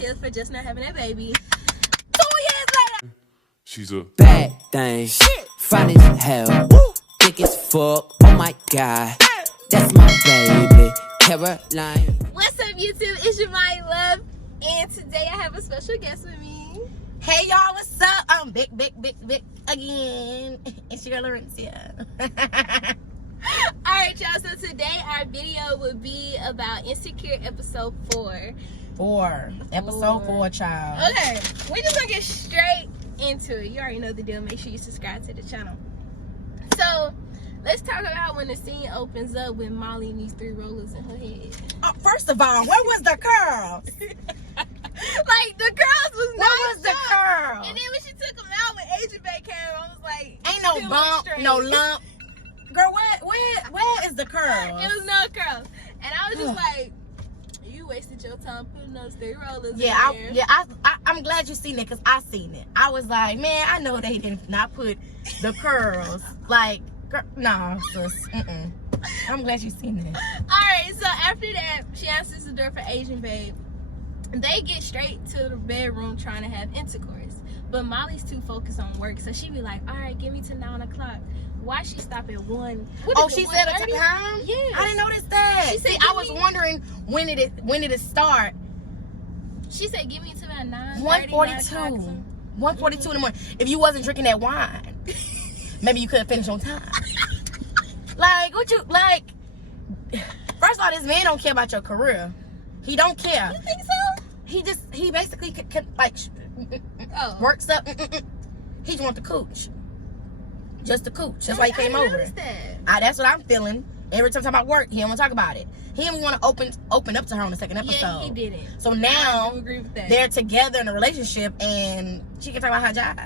tears for just not having a baby. 2 years later. She's a bad thing. Fine as hell. Thick as fuck. Oh my god. That's my baby. Caroline. What's up, YouTube? It's Jamaya Lovee. And today I have a special guest with me. Hey y'all, what's up? I'm big again. It's your girl Laurencia. Alright y'all, so today our video would be about Insecure episode 4. Episode 4, child. Okay, we're just gonna get straight into it. You already know the deal. Make sure you subscribe to the channel. So let's talk about when the scene opens up with Molly and these 3 rollers in her head. First of all, where was the curls? Like, the girls was not Where was the curls? And then when she took them out when Agent Bay came, I was like, Ain't no bump, no lump. Girl, where is the curls? It was no curls. And I was just like, you wasted your time putting those 3 rollers in there. I'm glad you seen it because I seen it. I was like, man, I know they did not put the curls. Like, no, sis. I'm glad you seen it. Alright, so after that, she answers the door for Asian Babe. They get straight to the bedroom trying to have intercourse. But Molly's too focused on work, so she be like, alright, give me to 9 o'clock. Why she stop at 1? She said a time? Yeah. I didn't notice that. She said, I was wondering when did it start? She said, give me to about 9. 1:42. 1:42 in the morning. If you wasn't drinking that wine, maybe you could have finished on time. Like, first of all, this man don't care about your career. He don't care. You think so? He basically works up. He just want the cooch. Just the cooch. That's why he came over. That's what I'm feeling. Every time I talk about work, he don't want to talk about it. He didn't want to open up to her on the second episode. Yeah, he didn't. So now I do agree with that. they're together in a relationship, and she can talk about her job.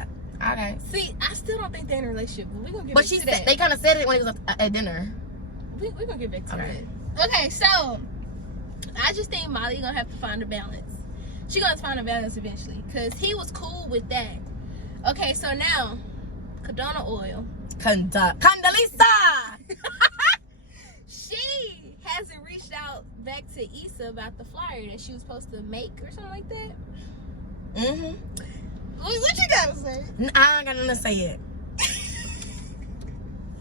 Okay. See, I still don't think they're in a relationship, but we're gonna get But back she to said that. they kind of said it when it was at dinner. We're gonna get back to Okay. that. Okay, so I just think Molly gonna have to find a balance. She gonna find a balance eventually, cause he was cool with that. Okay, so now, Cardona oil. Condoleezza. She hasn't reached out back to Issa about the flyer that she was supposed to make or something like that. What you gotta say? I ain't got nothing to say yet.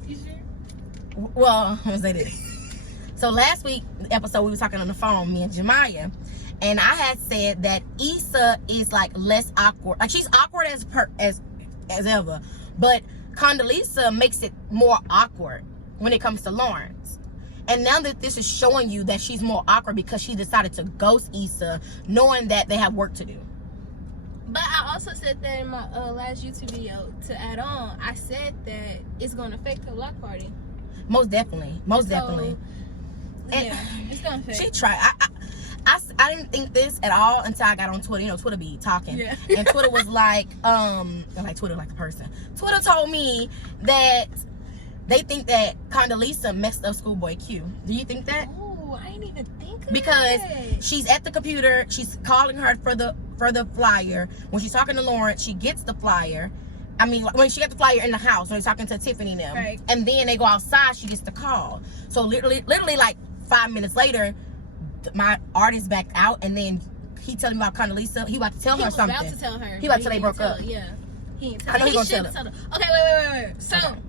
You sure? Well, I'm gonna say this. So last week episode we were talking on the phone, me and Jamaya, and I had said that Issa is like less awkward. Like she's awkward as ever, but Condoleezza makes it more awkward when it comes to Lawrence. And now that this is showing you that she's more awkward because she decided to ghost Issa, knowing that they have work to do. But I also said that in my last YouTube video, to add on, I said that it's going to affect her block party. Most definitely. Yeah, it's going to affect. She tried. I didn't think this at all until I got on Twitter. You know, Twitter be talking. Yeah. And Twitter was like Twitter like a person. Twitter told me that they think that Condoleezza messed up Schoolboy Q. Do you think that? Oh, I didn't even think of Because that. she's at the computer, she's calling her for the flyer. When she's talking to Lawrence, she gets the flyer. I mean, when she got the flyer in the house, when she's talking to Tiffany and them. Right. And then they go outside, she gets the call. So literally like 5 minutes later, my artist backed out, and then he telling me about Condoleezza. He about to tell her something. He was about to tell her. He about to tell they broke up. Yeah. He didn't tell I know her. he gonna should tell have her. told her. Okay, wait. So, Okay.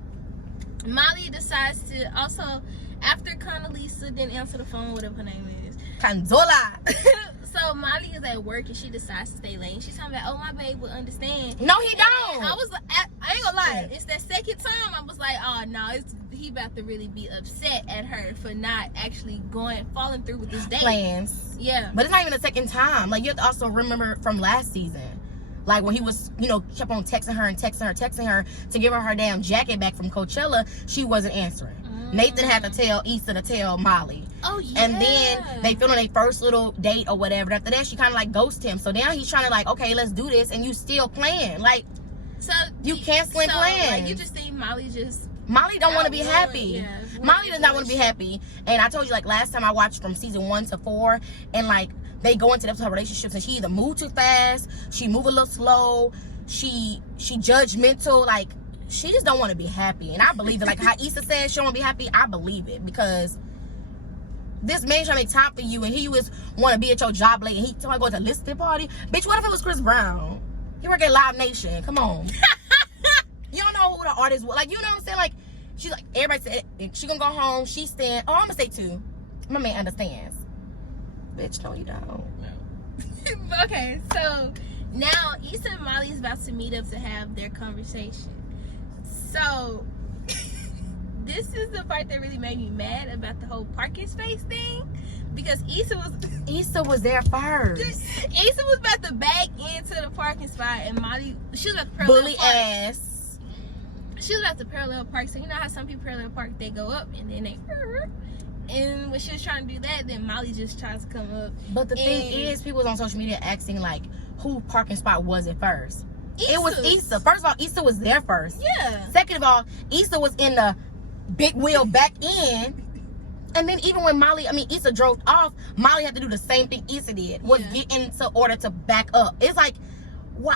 Molly decides to also, after Condoleezza didn't answer the phone, whatever her name is. Condola. So Molly is at work and she decides to stay late. She's talking about, oh, my babe will understand. No, he don't. I was like, I ain't gonna lie. It's that second time I was like, oh no, he about to really be upset at her for not actually falling through with this date. Plans. Yeah. But it's not even the second time. Like, you have to also remember from last season. Like, when he was, kept on texting her to give her damn jacket back from Coachella, she wasn't answering. Nathan had to tell Issa to tell Molly. Oh, yeah. And then they feel on their first little date or whatever. After that, she kind of like ghosted him. So now he's trying to like, okay, let's do this. And you still playing. Like, so you canceling plans. Like, you just think Molly don't want to be happy. Yeah, Molly does not want to be happy. And I told you, like, last time I watched from season 1 to 4, and like they go into her relationships, and she either move too fast, she move a little slow, she judgmental, like she just don't want to be happy. And I believe it. Like how Issa said she don't want to be happy, I believe it, because this man trying to make time for you, and he was want to be at your job late, and he told me go to a listening party. Bitch, what if it was Chris Brown? He work at Live Nation. Come on. You don't know who the artist was. Like, you know what I'm saying? Like, she's like, everybody said she gonna go home. She stand. Oh, I'm gonna say 2. My man understands. Bitch, no, you don't. Okay, so now Issa and Molly is about to meet up to have their conversation. So this is the part that really made me mad about the whole parking space thing, because Issa was there first. Issa was about to back into the parking spot, and Molly, she was about to bully ass. She was about to parallel park. So you know how some people parallel park, they go up and then they. And when she was trying to do that, then Molly just tries to come up. But the thing is, people was on social media asking like, who parking spot was it first? Issa's. It was Issa. First of all, Issa was there first. Yeah. Second of all, Issa was in the big wheel back in. And then even when Issa drove off, Molly had to do the same thing Issa did, was get into order to back up. It's like,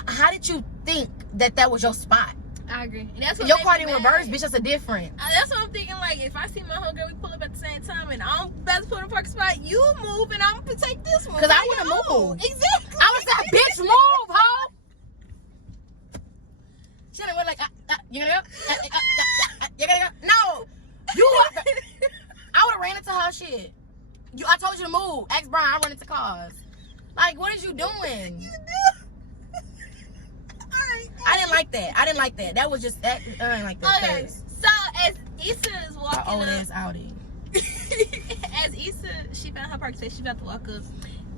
how did you think that was your spot? I agree. And that's what your car didn't reverse, bitch. That's a difference. That's what I'm thinking. Like, if I see my homegirl, we pull up at the same time, and I'm about to pull in a parking spot, you move, and I'm gonna take this one. Cause I would have moved. Exactly. I was like, bitch, move, ho. She went like, you gonna go? You gonna go? No, you. I would have ran into her shit. I told you to move. Ask Brian. I run into cars. Like, what is you doing? You do. I didn't like that. That was just that. I didn't like that. Okay, so as Issa is walking Oh, up, that's Audi. as Issa, she found her parking space. She about to walk up.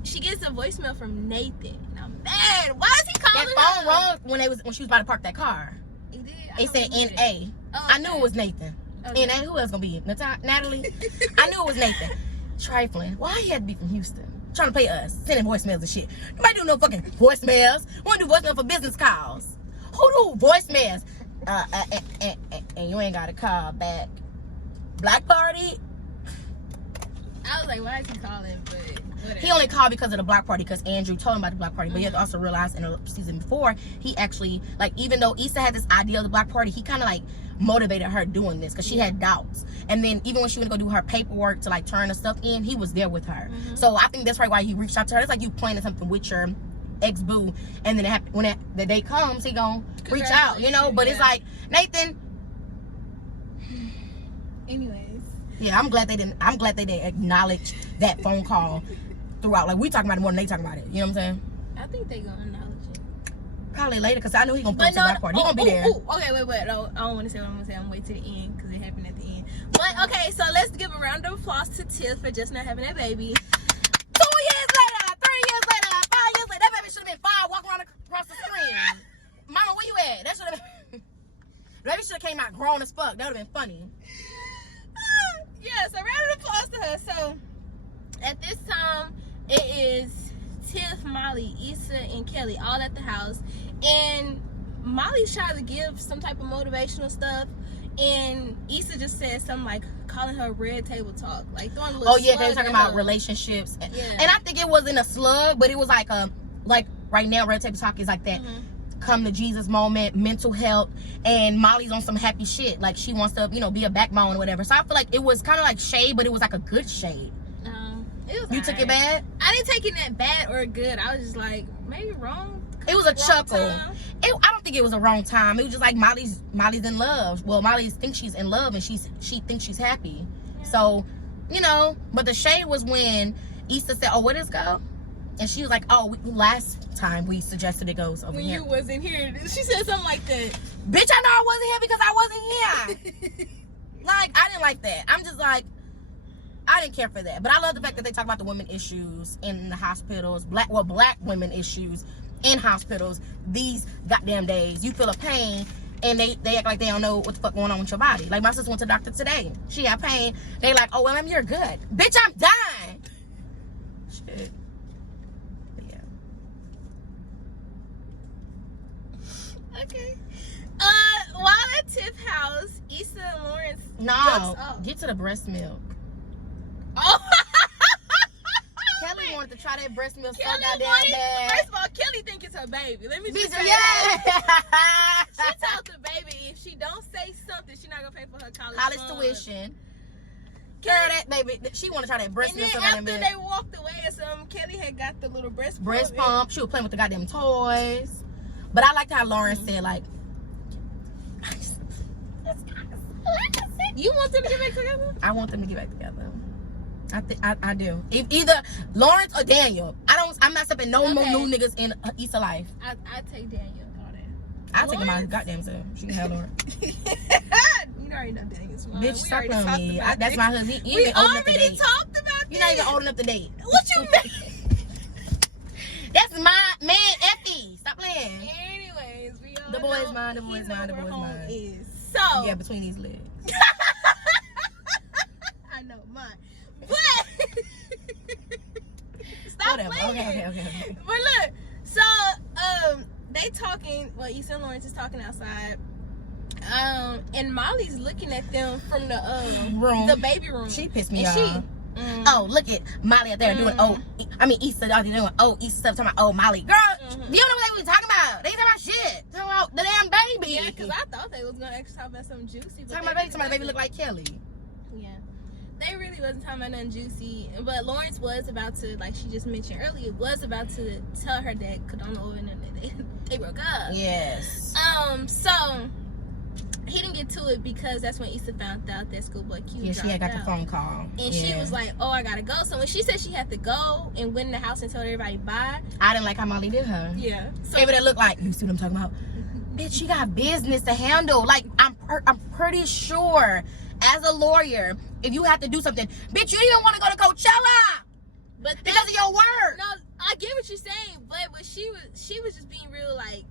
She gets a voicemail from Nathan. And I'm mad. Why is he calling her? That phone rung when she was about to park that car. It did. It said N.A. Oh, I knew it was Nathan. Okay. N.A. Who else gonna be? Natalie? I knew it was Nathan. Trifling. Why he had to be from Houston? Trying to pay us. Sending voicemails and shit. Nobody do no fucking voicemails. We want to do voicemails for business calls. Who do voicemails? And you ain't got a call back. Black Party? I was like, why is he calling? But whatever. He only called because of the Black Party, because Andrew told him about the Black Party. But you have to also realize in the season before, he actually, like, even though Issa had this idea of the Black Party, he kind of like motivated her doing this because she had doubts. And then even when she went to go do her paperwork to like turn the stuff in, he was there with her. So I think that's right why he reached out to her. It's like you planning something with your ex-boo, and then when the day comes, he gonna reach out, you know. But it's like, Nathan. Anyways. Yeah, I'm glad they didn't acknowledge that phone call throughout. Like, we talking about it more than they talking about it. You know what I'm saying? I think they gonna acknowledge it. Probably later, because I know he gonna put it to the Black Party. He gonna be there. Okay, wait. No, I don't want to say what I'm gonna say. I'm gonna wait to the end because it happened at the end. But okay, so let's give a round of applause to Tiff for just not having that baby. 2 years later, 3 years later, 5 years later, that baby should have been 5 walking around across the screen. Mama, where you at? That should have been. Baby should have came out grown as fuck. That would have been funny. Yeah, so round of applause to her. So at this time, it is Tiff, Molly, Issa, and Kelly all at the house. And Molly's trying to give some type of motivational stuff. And Issa just said something like calling her red table talk. Like throwing a little they were talking about relationships. Yeah. And I think it wasn't a slug, but it was like right now, red table talk is like that. Come to Jesus moment, mental health, and Molly's on some happy shit. Like she wants to, be a backbone or whatever. So I feel like it was kind of like shade, but it was like a good shade. It was you took it bad? I didn't take it that bad or good. I was just like, maybe wrong. It was a chuckle. Time. I don't think it was a wrong time. It was just like Molly's in love. Well, Molly thinks she's in love and she thinks she's happy. Yeah. So, but the shade was when Issa said, "Oh, where does it go?" And she was like, "Oh, last time we suggested it goes over here." When you wasn't here. She said something like that. Bitch, I know I wasn't here because I wasn't here. Like, I didn't like that. I'm just like, I didn't care for that. But I love the fact that they talk about the women issues in the hospitals, black women issues in hospitals these goddamn days. You feel a pain and they act like they don't know what the fuck going on with your body. Like, my sister went to the doctor today. She had pain. They like, "Oh, well, you're good." Bitch, I'm dying. Shit. But yeah. Okay. While at Tiff house, Issa and Lawrence. No, get to the breast milk. Oh. Kelly wanted to try that breast milk so Kelly goddamn wanted, bad. First of all, Kelly think it's her baby. Let me just say Yeah. that. She told the baby if she don't say something, she's not gonna pay for her college tuition. Girl, that baby, she want to try that breast And then milk. after they walked away, Kelly had got the little breast pump. She was playing with the goddamn toys. But I liked how Lauren said, like, you want them to get back together? I want them to get back together. I do. If either Lawrence or Daniel. I'm not stepping no more new niggas in Issa life. I take Daniel. All that. I'll take him out of his goddamn self. She can have Lauren. You already know Daniel's mom. Bitch, stop playing with me. That's my husband. He We ain't old enough to already date. talked about this. You're not even old enough to date. What you mean? That's my man, Effie. Stop playing. Anyways, we all The boy's know mine, the boy's he know mine, the where boy's home mine. is. So Yeah, between these legs. I know mine. But stop Whatever. playing. Okay. But look, so they talking. Well, Issa and Lawrence is talking outside. And Molly's looking at them from the Room. the baby room. She pissed me and off. Oh, look at Molly out there doing, Issa out there doing, Issa stuff, talking about, Molly. Girl, you don't know what they was talking about. They ain't talking about shit. Talking about the damn baby. Yeah, because I thought they was going to actually talk about something juicy. But Talking about the baby look like Kelly. Yeah. They really wasn't talking about nothing juicy. But Lawrence was about to, like she just mentioned earlier, was about to tell her that Kadona and they broke up. Yes. So he didn't get to it because that's when Issa found out that Schoolboy Q Yeah, she had got dropped the out. phone call. And she was like, oh, I gotta go. So when she said she had to go and went in the house and told everybody bye. I didn't like how Molly did her. Yeah. So Baby that looked like, you see what I'm talking about? Bitch, she got business to handle. Like, I'm pretty sure, as a lawyer, if you have to do something, bitch, you didn't even want to go to Coachella. But Because of your work. No, I get what you're saying, but she was just being real like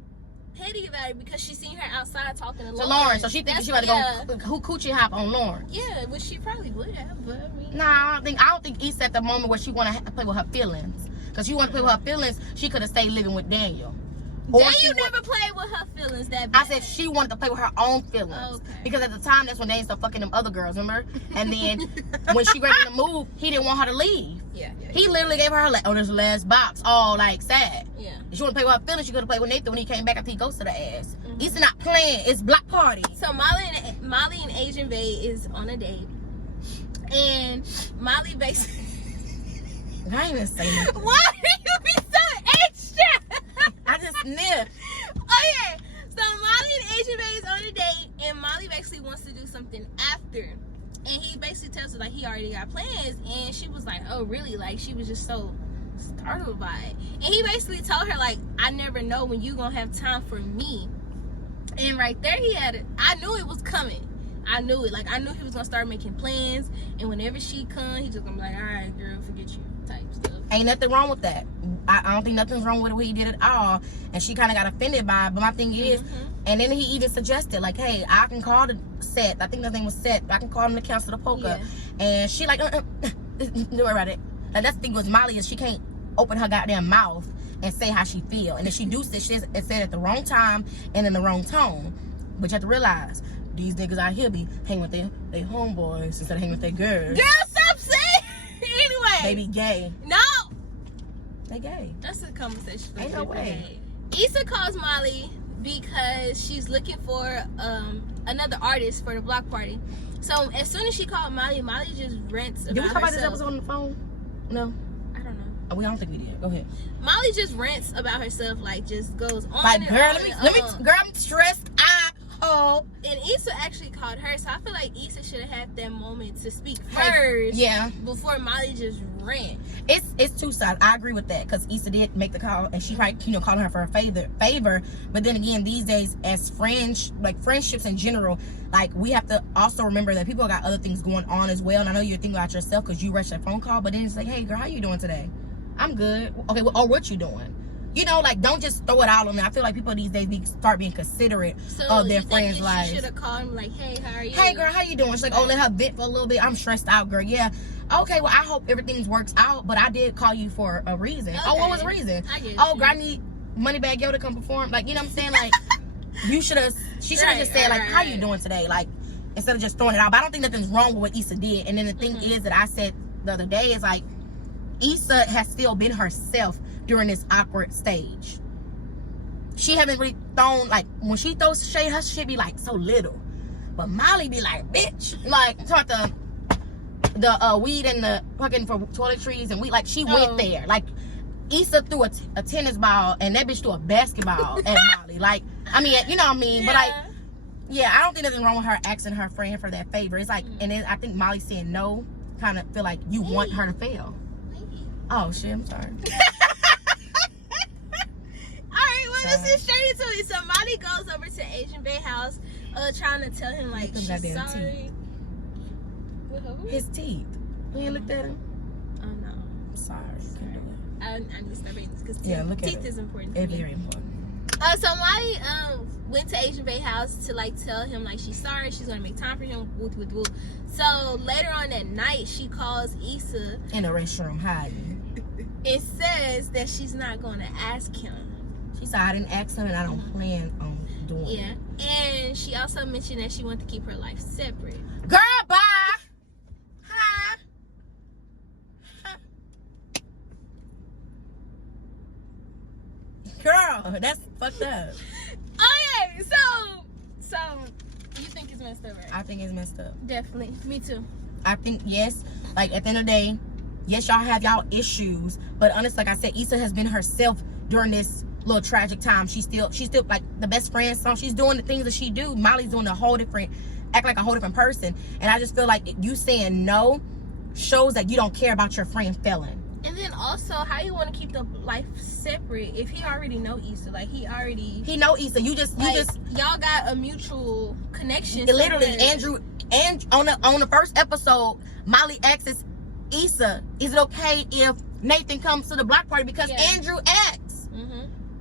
petty about it because she seen her outside talking to Lauren, so she thinks she about to go coochie hop on Lauren. Yeah, which she probably would have, but I mean. Nah, I don't think Issa at the moment where she want to play with her feelings. Because she want to play with her feelings, she could have stayed living with Daniel. Daniel never played with her feelings that bad. I said she wanted to play with her own feelings. Okay. Because at the time, that's when they started fucking them other girls, remember? And then when she ready to move, he didn't want her to leave. Yeah. He literally gave her this last box, all like sad. Yeah. If she want to play with her feelings, she could have played with Nathan when he came back after he ghosted her ass. Issa not playing. It's block party. So Molly and Asian Bae is on a date. And Molly basically... I ain't even say nothing. Why do you be so extra? I just sniffed. Okay, so Molly and Asian Bae is on a date, and Molly basically wants to do something after. And he basically tells her, like, he already got plans. And she was like, oh, really? Like, she was just so startled by it. And he basically told her, like, I never know when you gonna have time for me. And right there, he had it. I knew it was coming. I knew it. Like, I knew he was gonna start making plans. And whenever she come, he just gonna be like, all right, girl, forget you type stuff. Ain't nothing wrong with that. I don't think nothing's wrong with what he did at all. And she kind of got offended by it. But my thing is, and then he even suggested, like, hey, I can call the set. I think the thing was set. I can call him to cancel the poker. Yeah. And she like, don't worry about it. Like, that's the thing with Molly is she can't open her goddamn mouth and say how she feel. And if she do say shit, it's said at the wrong time and in the wrong tone. But you have to realize, these niggas out here be hanging with their homeboys instead of hanging with their girls. Girl, stop saying. Anyway. They be gay. No. They gay. That's a conversation for Ain't no way. Issa calls Molly because she's looking for another artist for the block party. So as soon as she called Molly, Molly just rants about Did we talk about this herself. episode on the phone? No. I don't know. I don't think we did. Go ahead. Molly just rants about herself, like just goes on Like, and girl, on let me, and on. girl, I'm stressed out. Oh. And Issa actually called her, so I feel like Issa should have had that moment to speak first. Yeah. Before Molly just ran. It's two sides. I agree with that because Issa did make the call, and she probably calling her for a favor. But then again, these days, as friends, like friendships in general, like we have to also remember that people got other things going on as well. And I know you're thinking about yourself because you rushed that phone call, but then it's like, hey girl, how you doing today? I'm good. Okay, well, or what you doing? You know, like don't just throw it all on me. I feel like people these days start being considerate of their friends' lives. She should have called him like, hey, how are you? Hey girl, how you doing? She's like, oh, let her vent for a little bit. I'm stressed out, girl. Yeah. Okay, well, I hope everything works out, but I did call you for a reason. Okay. Oh, what was the reason? I get Oh, you. girl, I need Moneybag Yo to come perform. Like, you know what I'm saying? Like, she should have just said, like, how you doing today? Like, instead of just throwing it out. But I don't think nothing's wrong with what Issa did. And then the thing is that I said the other day is like, Issa has still been herself during this awkward stage. She haven't really thrown, like, when she throws shade, her shit be like so little. But Molly be like, bitch. Like, talk to the weed and the fucking for toiletries and we like she went there. Like Issa threw a tennis ball and that bitch threw a basketball at Molly. Like, I mean, you know what I mean? Yeah. But like, yeah, I don't think nothing wrong with her asking her friend for that favor. It's like, and then I think Molly saying no kind of feel like you want her to fail. Oh shit, I'm sorry. Alright, well, let's get straight into it. So Molly goes over to Asian Bay house, trying to tell him like she's sorry. With who? His teeth. You ain't looked at him? Oh no. I'm sorry. I need to start reading this because Look at teeth it. is important. It's very important. So Molly went to Asian Bay house to like tell him like she's sorry, she's gonna make time for him. Woo, woo, woo. So later on that night, she calls Issa In a restroom hiding. and says that she's not gonna ask him. She said I didn't ask him and I don't plan on doing it. Yeah, and she also mentioned that she wanted to keep her life separate. Girl, bye. Hi. Girl, that's fucked up. Okay, so you think it's messed up, right? I think it's messed up. Definitely, me too. I think, yes, like at the end of the day, yes, y'all have y'all issues, but honestly, like I said, Issa has been herself during this little tragic time. She's still like the best friend song. She's doing the things that she do. Molly's doing act like a whole different person. And I just feel like you saying no shows that you don't care about your friend failing. And then also, how you want to keep the life separate if he already know Issa? Like he know Issa. You just y'all got a mutual connection. literally somewhere. Andrew and on the first episode, Molly asks Issa, is it okay if Nathan comes to the block party because Andrew asks?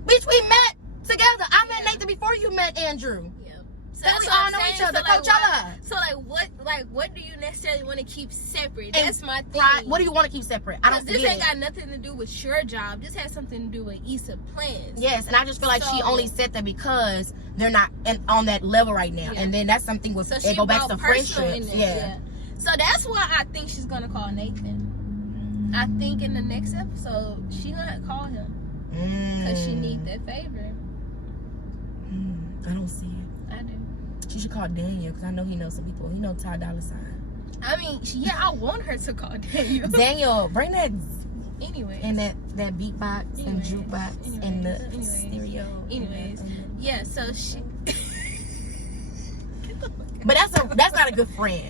Bitch, we met together. I met Nathan before you met Andrew. Yeah. So we all know each other. What do you necessarily want to keep separate? And That's my thing. What do you want to keep separate? I don't This get ain't it. got nothing to do with your job. This has something to do with Issa plans. Yes, and I just feel like she only said that because they're not on that level right now. Yeah. And then that's something with it go back to friendships. Yeah. So that's why I think she's gonna call Nathan. I think in the next episode she gonna call him because she needs that favor. I don't see it. I do. She should call Daniel because I know he knows some people. He knows Ty Dolla $ign. I mean, I want her to call Daniel. Daniel, bring that Anyway. and that beatbox and jukebox and the stereo. Anyways, yeah. So she. But that's not a good friend.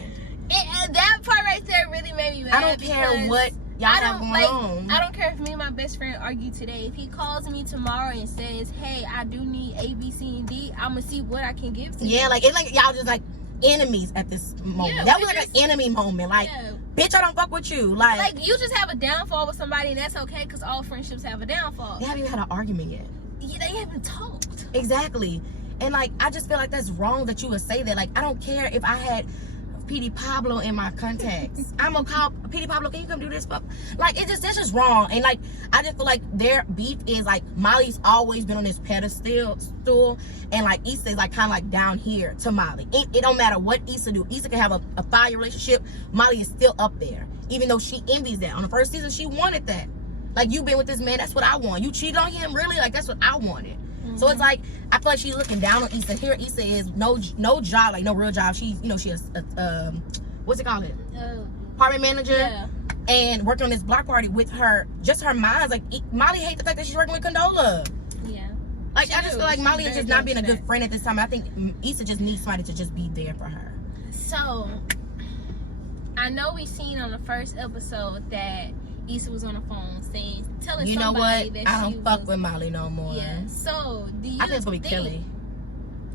And that part right there really made me mad. I don't care what y'all have going on. I don't care if me and my best friend argue today. If he calls me tomorrow and says, "Hey, I do need A, B, C, and D," I'm gonna see what I can give to you. Yeah, like it's like y'all just like enemies at this moment. Yeah, that was like an enemy moment. Like, bitch, I don't fuck with you. Like you just have a downfall with somebody, and that's okay because all friendships have a downfall. They haven't even had an argument yet. Yeah, they haven't talked. Exactly. And like I just feel like that's wrong that you would say that. Like I don't care if I had PD Pablo in my contacts. I'm gonna call PD Pablo, can you come do this? Like that's just wrong. And like I just feel like their beef is like Molly's always been on this pedestal stool, and like Issa is like kind of like down here to Molly. It don't matter what Issa do. Issa can have a fire relationship. Molly is still up there, even though she envies that. On the first season, she wanted that. Like, you been with this man, that's what I want. You cheated on him, really? Like, that's what I wanted. So it's like, I feel like she's looking down on Issa. Here Issa is no job, like no real job. She, she is what's it called? Apartment manager, and working on this block party with her, just her mind. Like Molly hates the fact that she's working with Condola. Yeah. Like I just feel like Molly is just not being a good friend at this time. I think Issa just needs somebody to just be there for her. So I know we seen on the first episode that Issa was on the phone telling you know somebody what? that I don't fuck with Molly no more. Yeah. So do you? I think it's gonna be Kelly.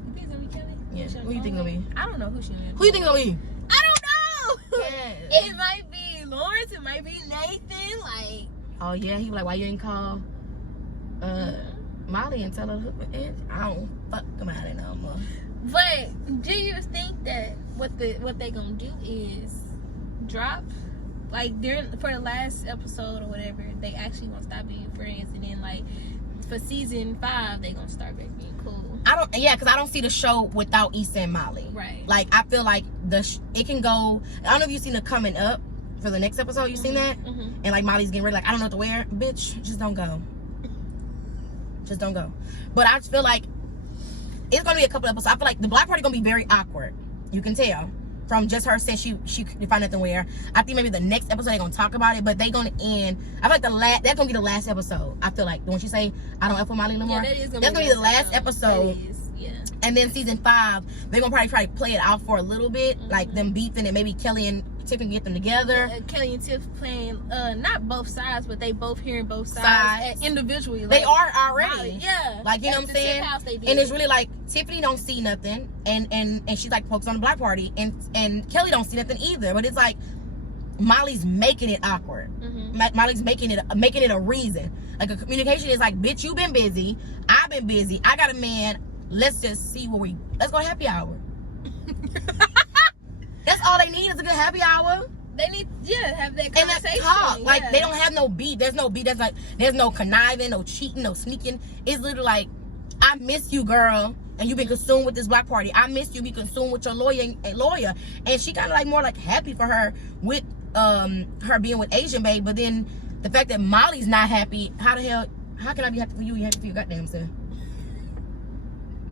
You think it's gonna be Kelly? Yeah. Who you think it's gonna be? I don't know who she is. Who you think it's gonna be? I don't know. Yeah. It might be Lawrence. It might be Nathan. Like. Oh yeah. He was like, why you ain't call Molly and tell her? I don't fuck about it no more. But do you think that what they gonna do is drop? Like for the last episode or whatever, they actually gonna stop being friends, and then like for season 5, they gonna start back being cool. Because I don't see the show without Issa and Molly. Right. Like I feel like it can go. I don't know if you've seen it coming up for the next episode. You seen that? And like Molly's getting ready. Like I don't know what to wear. Bitch, just don't go. Just don't go. But I just feel like it's gonna be a couple episodes. I feel like the block party gonna be very awkward. You can tell. from just her saying she couldn't find nothing where. I think maybe the next episode they're gonna talk about it, but they gonna end. I feel like that's gonna be the last episode. I feel like when she say I don't F with Molly no more. Yeah, that's gonna be the last episode. Yeah. And then season 5, they're gonna probably try to play it out for a little bit, like them beefing, and maybe Kelly and Tiffany get them together. Kelly and Tiff playing not both sides, but they both hearing both sides individually. Like, they are already. Molly, yeah. Like, you know what I'm saying? House they did. And it's really like Tiffany don't see nothing, and she's like focused on the black party, and Kelly don't see nothing either. But it's like Molly's making it awkward. Molly's making it a reason. Like a communication is like, bitch, you been busy, I've been busy, I got a man. Let's just see let's go happy hour. That's all they need is a good happy hour. They need, have that conversation. And talk. Like, they don't have no beat. There's no beat. There's no conniving, no cheating, no sneaking. It's literally like, I miss you, girl, and you've been consumed with this black party. I miss you, be consumed with your lawyer. And she kind of like more like happy for her with her being with Asian Babe. But then the fact that Molly's not happy, how can I be happy for you? You happy for your goddamn self?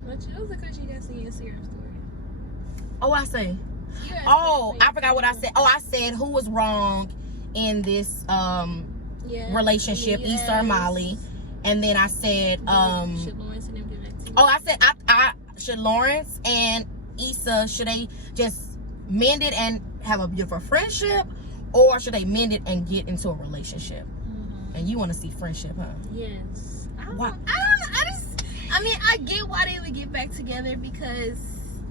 But you know, because you got to see your Instagram story. Oh, I say. I forgot what I said. Oh, I said who was wrong in this relationship, Issa or Molly. And then I said should Lawrence and them get back to you? I said I should Lawrence and Issa, should they just mend it and have a beautiful friendship, or should they mend it and get into a relationship? And you want to see friendship, huh? Yes. Why? I mean, I get why they would get back together, because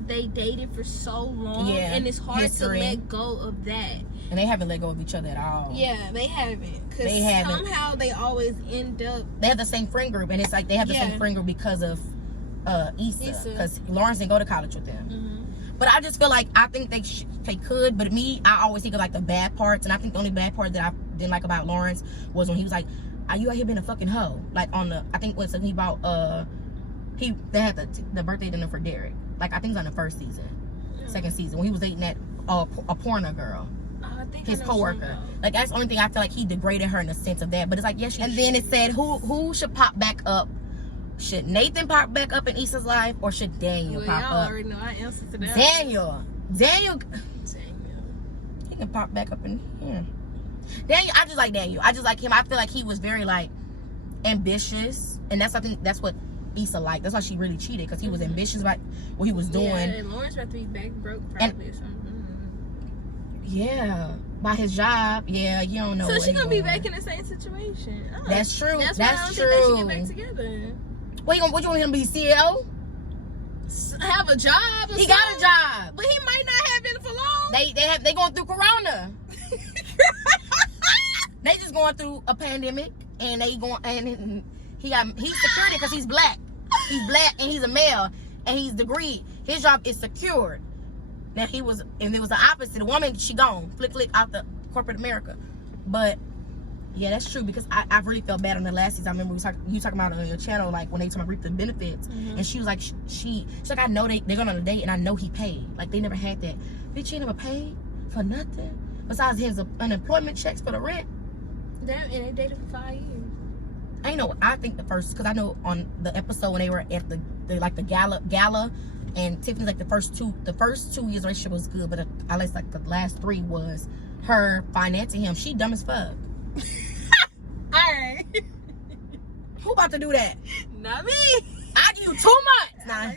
they dated for so long, and it's hard to let go of that. And they haven't let go of each other at all. Yeah, they haven't. Because somehow they always end up. They have the same friend group, and it's like they have the same friend group because of Issa. Because Lawrence didn't go to college with them. But I just feel like I think they could. But me, I always think of like the bad parts, and I think the only bad part that I didn't like about Lawrence was when he was like, "Are you out here being a fucking hoe?" Like on the, I think when he bought they had the birthday dinner for Derek. Like I think it was on the first season, second season, when he was dating that a porno girl, his coworker. Like that's the only thing I feel like he degraded her in the sense of that. But it's like, yes, and then it said who should pop back up? Should Nathan pop back up in Issa's life, or should Daniel pop up? Already know I answer to that. Daniel, he can pop back up in here. Daniel, I just like Daniel. I just like him. I feel like he was very like ambitious, and I think that's what Issa liked. That's why she really cheated, because he was ambitious about what he was doing. Yeah, and Lawrence rather be back broke probably or something. Yeah, by his job. Yeah, you don't know. So she gonna be back in the same situation. Oh, that's true. That's true. Think they should get back together. What you want him to be CEO? Have a job. He got a job, but he might not have it for long. They going through Corona. They just going through a pandemic, and he's security because he's black. He's black and he's a male and he's degreed. His job is secured. Now it was the opposite. The woman, she gone, flick out the corporate America. But yeah, that's true, because I really felt bad on the last season. I remember you talking about on your channel, like when they talking about reap the benefits, and she was like, she's like, I know they're going on a date, and I know he paid. Like they never had that. Bitch, he never paid for nothing besides his unemployment checks for the rent. Damn, and they dated for 5 years. I think the first, because I know on the episode when they were at the gala, and Tiffany's like the first 2 years relationship was good, but at least like the last 3 was her financing him. She dumb as fuck. Alright. Who about to do that? Not me. I give you 2 months. Nah,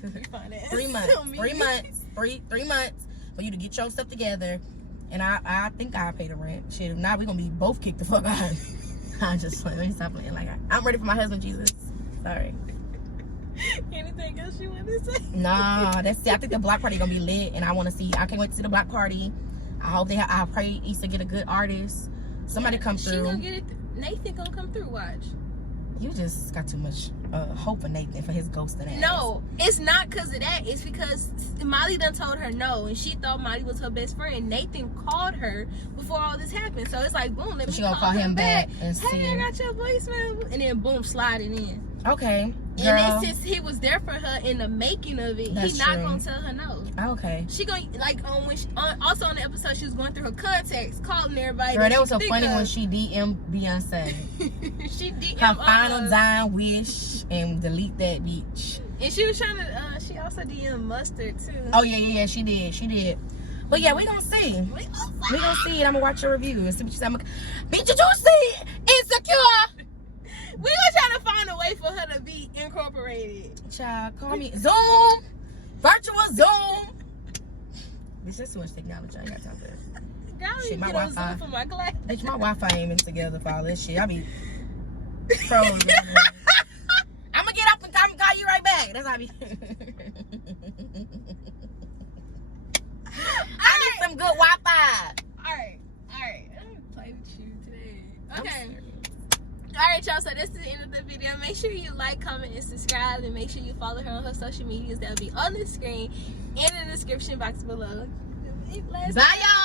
3 months. 3 months. 3 months for you to get your stuff together, and I think I'll pay the rent. Shit, if not, we gonna be both kicked the fuck out. I'm just playing. Let me stop playing like I'm ready for my husband, Jesus. Sorry. Anything else you want to say? Nah, that's it. I think the block party gonna be lit, and I can't wait to see the block party. I pray Issa get a good artist. Somebody come through. She gonna get it. Nathan gonna come through. Watch. You just got too much hope for Nathan for his ghosting ass. No, it's not because of that. It's because Molly done told her no, and she thought Molly was her best friend. Nathan called her before all this happened, so it's like boom. She gonna call him back and see. Hey, I got your voicemail, and then boom, sliding in. Okay. Girl. And then since he was there for her in the making of it, he's not gonna tell her no. Okay. She gonna also on the episode she was going through her contacts, calling everybody. Girl, that was so funny when she DM'd Beyonce. She DM'd her final dying wish and delete that bitch. And she was trying to. She also DM'd Mustard too. Oh yeah, she did. But yeah, we gonna see. We gonna see it. I'm gonna watch your review and see what you say. Bitch, did you see Insecure? We gonna try to find a way for her to be incorporated. Child, call me Zoom. Virtual Zoom. Bitch, that's too much technology. I ain't got time for that. Girl, Shit, you my get on Wi-Fi. Zoom for my class. Bitch, my Wi-Fi ain't even together for all this shit. I be trolling. I'm gonna get up and call you right back. That's how I be. I need some good Wi-Fi. Alright. I'm gonna play with you today. Okay. Alright, y'all. So this is the end of the video. Make sure you like, comment, and subscribe. And make sure you follow her on her social medias. That'll be on the screen and in the description box below. Bye, y'all.